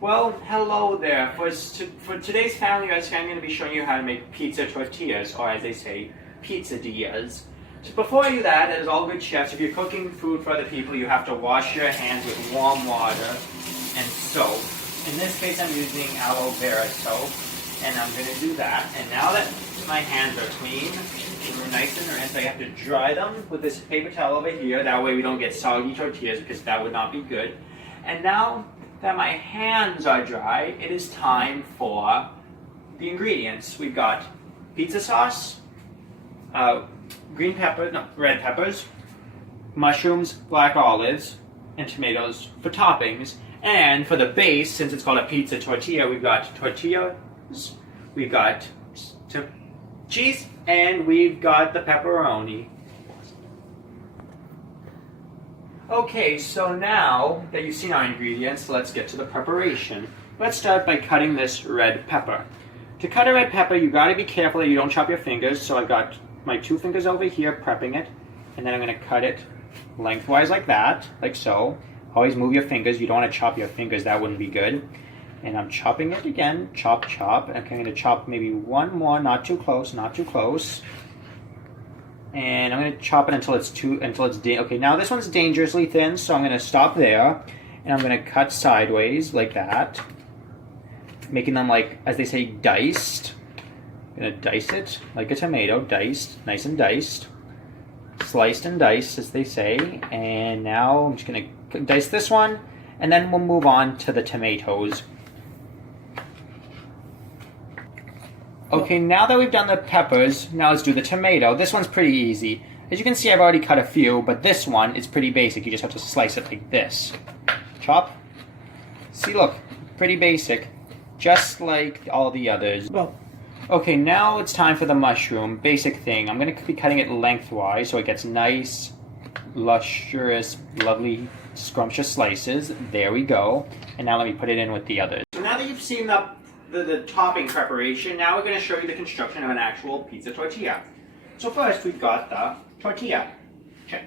Well, hello there. For today's family recipe, I'm going to be showing you how to make pizza tortillas, or as they say, pizzadillas. So before I do that, as all good chefs, if you're cooking food for other people, you have to wash your hands with warm water and soap. In this case, I'm using aloe vera soap, and I'm going to do that. And now that my hands are clean, they're nice and rinsed, I have to dry them with this paper towel over here. That way we don't get soggy tortillas, because that would not be good. And now that my hands are dry, it is time for the ingredients. We've got pizza sauce, red peppers, mushrooms, black olives, and tomatoes for toppings. And for the base, since it's called a pizza tortilla, we've got tortillas, we've got cheese, and we've got the pepperoni. Okay, so now that you've seen our ingredients, let's get to the preparation. Let's start by cutting this red pepper. To cut a red pepper, you gotta be careful that you don't chop your fingers, so I've got my 2 fingers over here prepping it, and then I'm gonna cut it lengthwise like that, like so. Always move your fingers, you don't wanna chop your fingers, that wouldn't be good. And I'm chopping it again, chop, chop. Okay, I'm gonna chop maybe one more, not too close, not too close. And I'm going to chop it until it's okay, now this one's dangerously thin, so I'm going to stop there, and I'm going to cut sideways like that, making them, like, as they say, diced. I'm going to dice it like a tomato, diced, nice and diced, sliced and diced, as they say. And now I'm just going to dice this one, and then we'll move on to the tomatoes. Okay, now that we've done the peppers, now let's do the tomato. This one's pretty easy. As you can see, I've already cut a few, but this one is pretty basic. You just have to slice it like this. Chop. See, look, pretty basic. Just like all the others. Okay, now it's time for the mushroom. Basic thing. I'm going to be cutting it lengthwise so it gets nice, lustrous, lovely, scrumptious slices. There we go. And now let me put it in with the others. So now that you've seen the topping preparation, now we're going to show you the construction of an actual pizza tortilla. So first we've got the tortilla. Okay.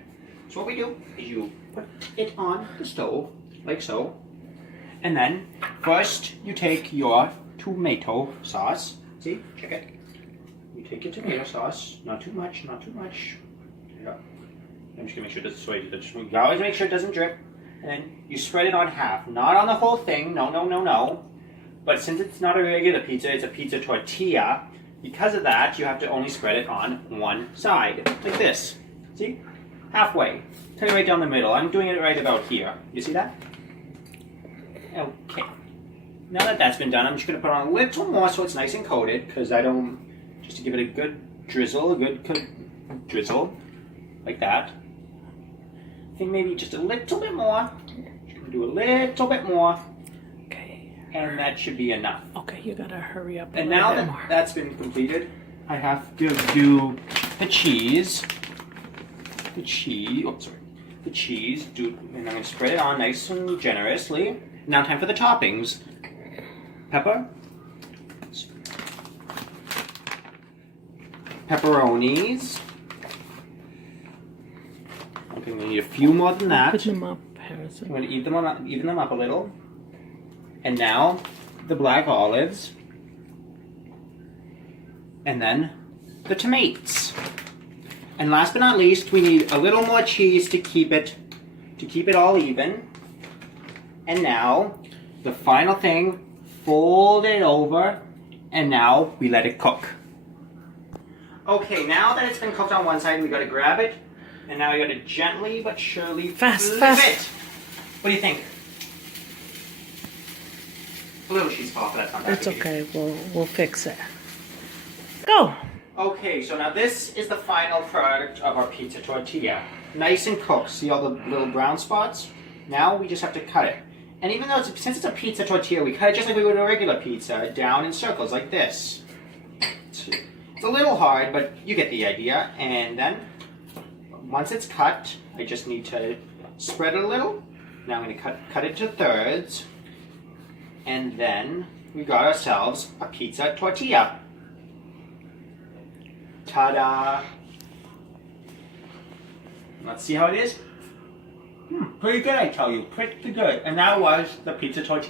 So what we do is you put it on the stove, like so. And then first you take your tomato sauce. See? Check it. You take your tomato sauce. Not too much, not too much. Yeah. I'm just going to make sure it doesn't you always make sure it doesn't drip. And then you spread it on half. Not on the whole thing. No, no, no, no. But since it's not a regular pizza, it's a pizza tortilla, because of that, you have to only spread it on one side, like this. See? Halfway. Cut it right down the middle. I'm doing it right about here. You see that? Okay. Now that that's been done, I'm just going to put on a little more so it's nice and coated, because just to give it a good drizzle, like that. I think maybe just a little bit more. Just going to do a little bit more. And that should be enough. Okay, you gotta hurry up. And now that that's been completed, I have to do the cheese. The cheese, and I'm gonna spread it on nice and generously. Now time for the toppings. Pepper. Pepperonis. Okay, I'm gonna need a few more than that. Put them up, Harrison. I'm gonna even them up a little. And now, the black olives, and then the tomatoes. And last but not least, we need a little more cheese to keep it all even. And now, the final thing, fold it over, and now we let it cook. Okay, now that it's been cooked on one side, we gotta grab it, and now we gotta gently but surely flip it. What do you think? A little cheese fall, but that's not that It's okay. We'll fix it. Go. Okay, so now this is the final product of our pizza tortilla. Nice and cooked. See all the little brown spots? Now we just have to cut it. And even though since it's a pizza tortilla, we cut it just like we would a regular pizza, down in circles like this. It's a little hard, but you get the idea. And then once it's cut, I just need to spread it a little. Now I'm going to cut it to thirds. And then we got ourselves a pizza tortilla. Ta-da! Let's see how it is. Pretty good, I tell you. Pretty good. And that was the pizza tortilla.